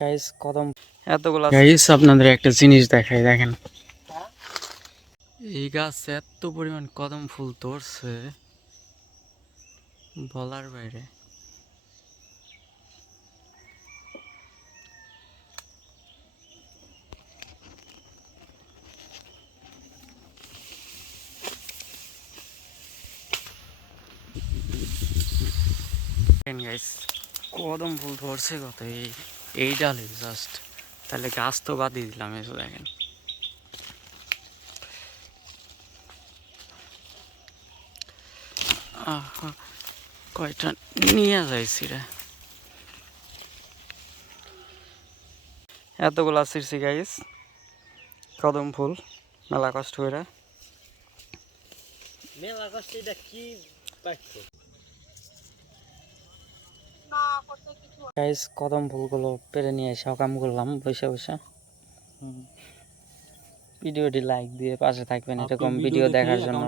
Guys কদম এতগুলা guys আপনাদের একটা জিনিস দেখাই দেখেন এই গাছে এত পরিমাণ কদম ফুল ধরছে বলার বাইরে। গাইস কদম ফুল ধরছে কত এই ডালে জাস্ট, তাহলে গাছ তো বাদই দিলাম। এসে দেখেন কয়টা নিয়ে যাইছি রে, এতগুলা ছিড়ছি গাইস কদম ফুল মেলা কষ্ট করে। মেলা কষ্ট এটা কি পাইছো গাইস কদম ফুলগুলো পেরে নিয়ে এসে কাম করলাম বসে বসে। ভিডিওটি লাইক দিয়ে পাশে থাকবেন এরকম ভিডিও দেখার জন্য।